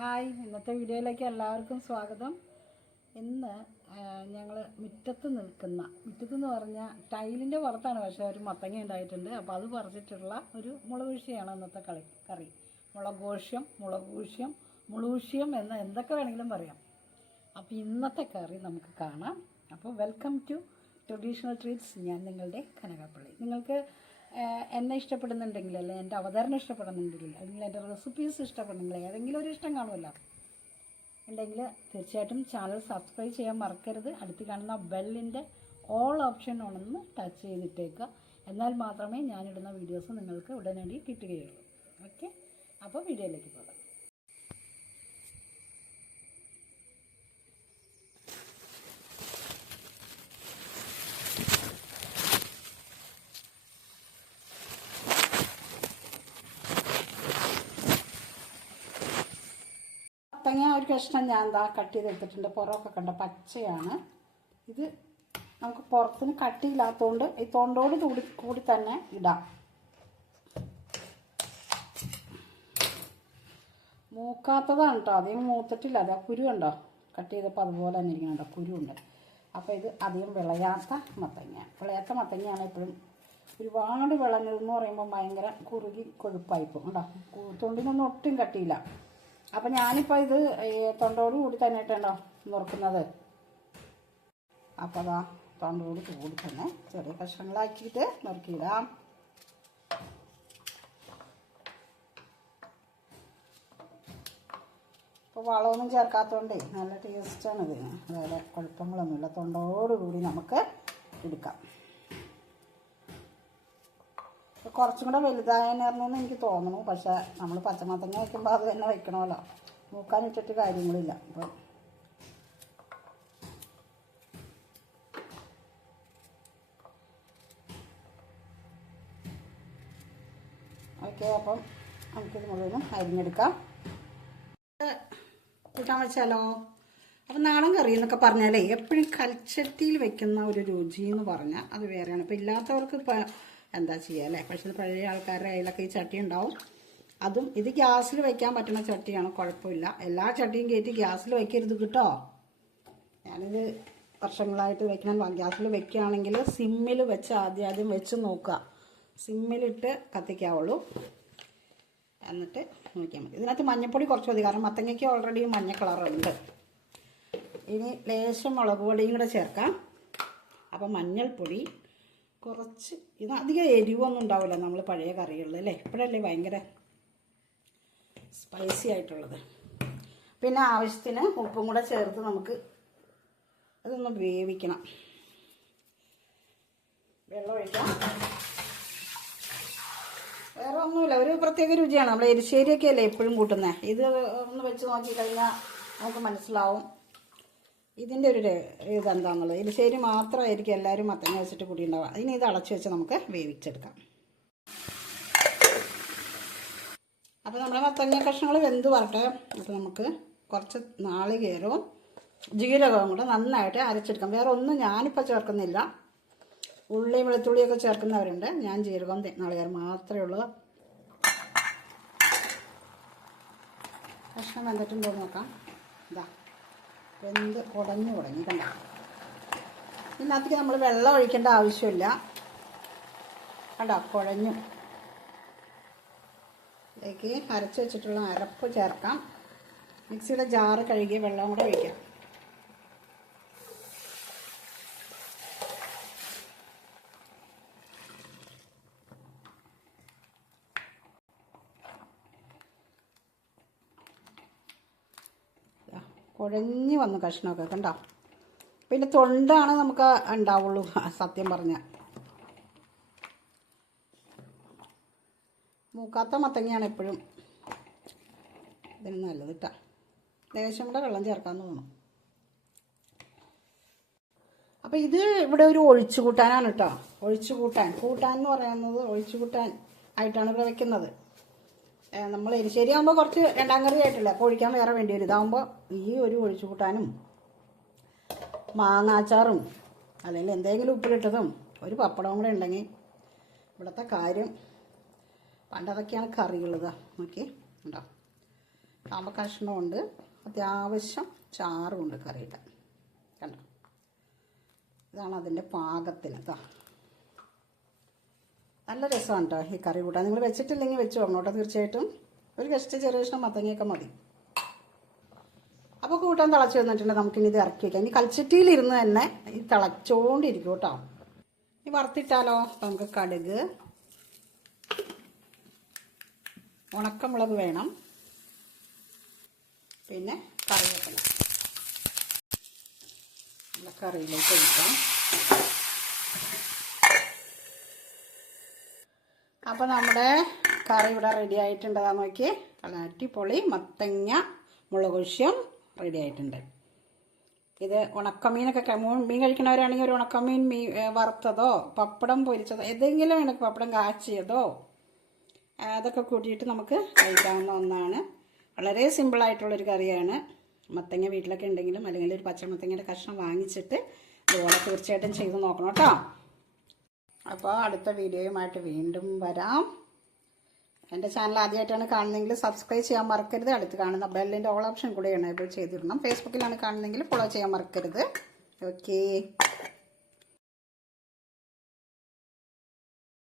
Hi ഇന്നത്തെ വീഡിയോയിലേക്ക് എല്ലാവർക്കും സ്വാഗതം. ഇന്ന് ഞങ്ങൾ മുറ്റത്ത് നിൽക്കുന്ന മുറ്റത്തെന്ന് പറഞ്ഞാൽ ടൈലിന്റെ പുറത്താണ്. പക്ഷേ ഒരു മത്തങ്ങ ഉണ്ടായിട്ടുണ്ട്. അപ്പോൾ അത് പറിച്ചിട്ടുള്ള ഒരു മുളകൂഷിയാണ് കൃഷിയാണ് ഇന്നത്തെ കളി കറി. മുളകോഷ്യം മുളകൂഷ്യം മുളൂഷ്യം എന്ന് എന്തൊക്കെ വേണമെങ്കിലും പറയാം. അപ്പോൾ ഇന്നത്തെ കറി നമുക്ക് കാണാം. അപ്പോൾ വെൽക്കം ടു ട്രഡീഷണൽ ട്രീറ്റ്സ് ഞാൻ നിങ്ങളുടെ കനകപ്പള്ളി. നിങ്ങൾക്ക് എന്നെ ഇഷ്ടപ്പെടുന്നുണ്ടെങ്കിൽ അല്ലെ എന്റെ അവതരണം ഇഷ്ടപ്പെടുന്നുണ്ടെങ്കിൽ അല്ലെങ്കിൽ എന്റെ റെസിപ്പീസ് ഇഷ്ടപ്പെടുന്നെങ്കിൽ ഏതെങ്കിലും ഒരു ഇഷ്ടം കാണുമല്ലോ. ഉണ്ടെങ്കിൽ തീർച്ചയായിട്ടും ചാനൽ സബ്സ്ക്രൈബ് ചെയ്യാൻ മറക്കരുത്. അടുത്ത് കാണുന്ന ബെല്ലിന്റെ ഓൾ ഓപ്ഷൻ ഉണ്ടെന്ന് ടച്ച് ചെയ്തിട്ടേക്കുക. എന്നാൽ മാത്രമേ ഞാനിടുന്ന വീഡിയോസ് നിങ്ങൾക്ക് ഉടനടി കിട്ടുകയുള്ളൂ. ഓക്കെ അപ്പോൾ വീഡിയോയിലേക്ക് പോകാം. മത്തങ്ങ ഒരു കഷ്ണം ഞാൻ എന്താ കട്ട് ചെയ്തെടുത്തിട്ടുണ്ട്. പുറമൊക്കെ കണ്ട? പച്ചയാണ്. ഇത് നമുക്ക് പുറത്തിന് കട്ടിയില്ലാത്തതുകൊണ്ട് ഈ തൊണ്ടോട് കൂടി കൂടി തന്നെ ഇടാം. മൂക്കാത്തതാണ് കേട്ടോ. അധികം മൂത്തിട്ടില്ല. അതാ കുരു ഉണ്ടോ കട്ട് ചെയ്തപ്പോൾ അതുപോലെ തന്നെ ഇരിക്കണം കേട്ടോ കുരുണ്ട്. അപ്പോൾ ഇത് അധികം വിളയാത്ത മത്തങ്ങ വിളയാത്ത മത്തങ്ങയാണ് എപ്പോഴും ഒരുപാട് വിളഞ്ഞതെന്ന് പറയുമ്പോൾ ഭയങ്കര കുറുകി കൊഴുപ്പായിപ്പോൾ കേട്ടോ തൊണ്ടിനൊന്നും ഒട്ടും കട്ടിയില്ല. അപ്പം ഞാനിപ്പോൾ ഇത് തൊണ്ടോട് കൂടി തന്നെ ഇട്ടുണ്ടോ നുറുക്കുന്നത്? അപ്പോൾ അതാ തൊണ്ടോട് കൂടി തന്നെ ചെറിയ കഷ്ണങ്ങളാക്കിയിട്ട് നുറുക്കിയിടാം. ഇപ്പോൾ വളമൊന്നും ചേർക്കാത്തതുകൊണ്ടേ നല്ല ടേസ്റ്റാണ് ഇതിന് അതായത് കുഴപ്പങ്ങളൊന്നുമില്ല. തൊണ്ടോട് കൂടി നമുക്ക് എടുക്കാം. കുറച്ചും കൂടെ വലുതായെന്ന് എനിക്ക് തോന്നുന്നു. പക്ഷേ നമ്മൾ പച്ചമത്തങ്ങ വയ്ക്കുമ്പോൾ അത് തന്നെ വയ്ക്കണമല്ലോ. മൂക്കാനിട്ടിട്ട് കാര്യങ്ങളില്ല. അപ്പോൾ ഓക്കെ അപ്പം നമുക്കിത് മുഴുവനും അരിഞ്ഞെടുക്കാം. കൂട്ടാൻ വെച്ചാലോ? അപ്പം നാടൻ കറി എന്നൊക്കെ പറഞ്ഞാലേ എപ്പോഴും കൽച്ചട്ടിയിൽ വെക്കുന്ന ഒരു രുചി എന്ന് പറഞ്ഞാൽ അത് വേറെയാണ്. ഇപ്പം ഇല്ലാത്തവർക്ക് ഇപ്പം എന്താ ചെയ്യുക അല്ലേ? പക്ഷേ പഴയ ആൾക്കാരുടെ കയ്യിലൊക്കെ ഈ ചട്ടി ഉണ്ടാവും. അതും ഇത് ഗ്യാസിൽ വയ്ക്കാൻ പറ്റുന്ന ചട്ടിയാണ് കുഴപ്പമില്ല. എല്ലാ ചട്ടിയും കയറ്റി ഗ്യാസിൽ വയ്ക്കരുത് കേട്ടോ. ഞാനിത് വർഷങ്ങളായിട്ട് വയ്ക്കണം ഗ്യാസിൽ വെക്കുകയാണെങ്കിൽ സിമ്മിൽ വെച്ച് ആദ്യം ആദ്യം വെച്ച് നോക്കുക. സിമ്മിലിട്ട് കത്തിക്കാവുള്ളൂ. എന്നിട്ട് നോക്കിയാൽ മതി. ഇതിനകത്ത് മഞ്ഞപ്പൊടി കുറച്ച് മതി. കാരണം മത്തങ്ങയ്ക്ക് ഓൾറെഡി മഞ്ഞ കളറുണ്ട് ഇനി ലേശം മുളക് പൊടിയും കൂടെ ചേർക്കാം. അപ്പം മഞ്ഞൾപ്പൊടി കുറച്ച് ഇത് അധികം എരിവൊന്നും ഉണ്ടാവില്ല. നമ്മൾ പഴയ കറികളിൽ അല്ലേ? ഇപ്പോഴല്ലേ ഭയങ്കര സ്പൈസി ആയിട്ടുള്ളത്. പിന്നെ ആവശ്യത്തിന് ഉപ്പും കൂടെ ചേർത്ത് നമുക്ക് അതൊന്ന് വേവിക്കണം. വെള്ളം ഒഴിക്കാം. വേറെ ഒന്നുമില്ല. ഒരു പ്രത്യേക രുചിയാണ്. നമ്മൾ എരിശ്ശേരിയൊക്കെ അല്ലേ എപ്പോഴും കൂട്ടുന്നത് ഇത് ഒന്ന് വെച്ച് നോക്കിക്കഴിഞ്ഞാൽ നമുക്ക് മനസ്സിലാവും. ഇതിന്റെ ഒരു ഇതെന്താണെന്നുള്ളത് എരിശ്ശേരി മാത്രമായിരിക്കും എല്ലാവരും മത്തങ്ങ വെച്ചിട്ട് കൂടി ഉണ്ടാവുക. ഇനി ഇത് അടച്ചു വെച്ച് നമുക്ക് വേവിച്ചെടുക്കാം. അപ്പോൾ നമ്മുടെ മത്തങ്ങ കഷ്ണങ്ങൾ വെന്ത് വരട്ടെ. അപ്പോൾ നമുക്ക് കുറച്ച് നാളികേരവും ജീരകവും കൂടെ നന്നായിട്ട് അരച്ചെടുക്കാം. വേറെ ഒന്നും ഞാനിപ്പോൾ ചേർക്കുന്നില്ല. ഉള്ളിയും വെളുത്തുള്ളിയൊക്കെ ചേർക്കുന്നവരുണ്ട്. ഞാൻ ജീരകം നാളികേരം മാത്രമേ ഉള്ളൂ. കഷ്ണം വെന്തിട്ടുണ്ടോ നോക്കാം. ഇതാ വെന്ത് കുടഞ്ഞു തുടങ്ങി കണ്ട? ഇതിനകത്തേക്ക് നമ്മൾ വെള്ളം ഒഴിക്കേണ്ട ആവശ്യമില്ല. കണ്ട കുഴഞ്ഞു. ഇതിലേക്ക് അരച്ച് വെച്ചിട്ടുള്ള അരപ്പ് ചേർക്കാം. മിക്സിയുടെ ജാറ് കഴുകിയ വെള്ളം കൂടെ ഒഴിക്കാം. കുഴഞ്ഞ് വന്നു കഷ്ണമൊക്കെ കണ്ടോ? പിന്നെ തൊണ്ടാണ് നമുക്ക് ഉണ്ടാവുള്ളൂ സത്യം പറഞ്ഞാൽ മൂക്കാത്ത മത്തങ്ങയാണ് എപ്പോഴും. ഇതിന് നല്ലത് കേട്ടോ ലേശം കൂടെ വെള്ളം ചേർക്കാൻ തോന്നും അപ്പോൾ ഇത് ഇവിടെ ഒരു ഒഴിച്ചു കൂട്ടാനാണ് കേട്ടോ ഒഴിച്ചു കൂട്ടാൻ കൂട്ടാൻ എന്ന് പറയുന്നത് ഒഴിച്ചു കൂട്ടാൻ ആയിട്ടാണ് ഇവിടെ വെക്കുന്നത്. നമ്മൾ എരിശ്ശേരി ആകുമ്പോൾ കുറച്ച് രണ്ടാം കറി ആയിട്ടില്ല? ഒഴിക്കാൻ വേറെ വേണ്ടി വരും ഇതാകുമ്പോൾ ഈ ഒരു ഒഴിച്ചു കൂട്ടാനും മാങ്ങാച്ചാറും അല്ലെങ്കിൽ എന്തെങ്കിലും ഉപ്പിലിട്ടതും ഒരു പപ്പടവും കൂടെ ഉണ്ടെങ്കിൽ ഇവിടുത്തെ കാര്യം പണ്ടതൊക്കെയാണ് കറികളത് നോക്കി ഉണ്ടോ കാമ്പ കഷ്ണമുണ്ട് അത്യാവശ്യം ചാറുമുണ്ട് കറിയുടെ കണ്ടോ? ഇതാണ് അതിന്റെ പാകത്തിന്. ഇതാ നല്ല രസമാണ് കേട്ടോ ഈ കറി കൂട്ടാൻ. നിങ്ങൾ വെച്ചിട്ടില്ലെങ്കിൽ വെച്ച് നോക്കണം തീർച്ചയായിട്ടും. ഒരു കഷ്ടി ചെറിയ കഷ്ണം മത്തങ്ങയൊക്കെ മതി. അപ്പോൾ കൂട്ടാൻ തിളച്ച് വന്നിട്ടുണ്ട്. നമുക്കിനി ഇത് ഇറക്കി വയ്ക്കാം ഇനി കൽച്ചട്ടിയിലിരുന്ന് തന്നെ ഈ തിളച്ചോണ്ടിരിക്കും കേട്ടോ. ഈ വറുത്തിട്ടാലോ? നമുക്ക് കടുക്. ഉണക്കമുളക് വേണം. പിന്നെ കറിവേപ്പില. കറിയിലേക്ക് ഒഴിക്കാം. അപ്പോൾ നമ്മുടെ കറി ഇവിടെ റെഡി ആയിട്ടുണ്ടതാ നോക്കി. അടിപൊളി മത്തങ്ങ മുളകുശ്യം റെഡി ആയിട്ടുണ്ട്. ഇത് ഉണക്കമീനൊക്കെ മീൻ കഴിക്കുന്നവരാണെങ്കിൽ ഒരു ഉണക്കമീൻ മീൻ വറുത്തതോ പപ്പടം പൊരിച്ചതോ ഏതെങ്കിലും എനിക്ക് പപ്പടം കാച്ചിയതോ അതൊക്കെ കൂട്ടിയിട്ട് നമുക്ക് കഴിക്കാവുന്ന ഒന്നാണ്. വളരെ സിമ്പിളായിട്ടുള്ളൊരു കറിയാണ്. മത്തങ്ങ വീട്ടിലൊക്കെ ഉണ്ടെങ്കിലും അല്ലെങ്കിൽ ഒരു പച്ചമത്തങ്ങയുടെ കഷ്ണം വാങ്ങിച്ചിട്ട് ഇതുപോലെ തീർച്ചയായിട്ടും ചെയ്ത് നോക്കണം കേട്ടോ. അപ്പോൾ അടുത്ത വീഡിയോയുമായിട്ട് വീണ്ടും വരാം. എന്റെ ചാനൽ ആദ്യമായിട്ടാണ് കാണുന്നതെങ്കിൽ സബ്സ്ക്രൈബ് ചെയ്യാൻ മറക്കരുത്. അടുത്ത് കാണുന്ന ബെല്ലിന്റെ ഓൾ ഓപ്ഷൻ കൂടെ എനേബിൾ ചെയ്തിടണം. ഫേസ്ബുക്കിലാണ് കാണുന്നതെങ്കിൽ ഫോളോ ചെയ്യാൻ മറക്കരുത്. ഓക്കേ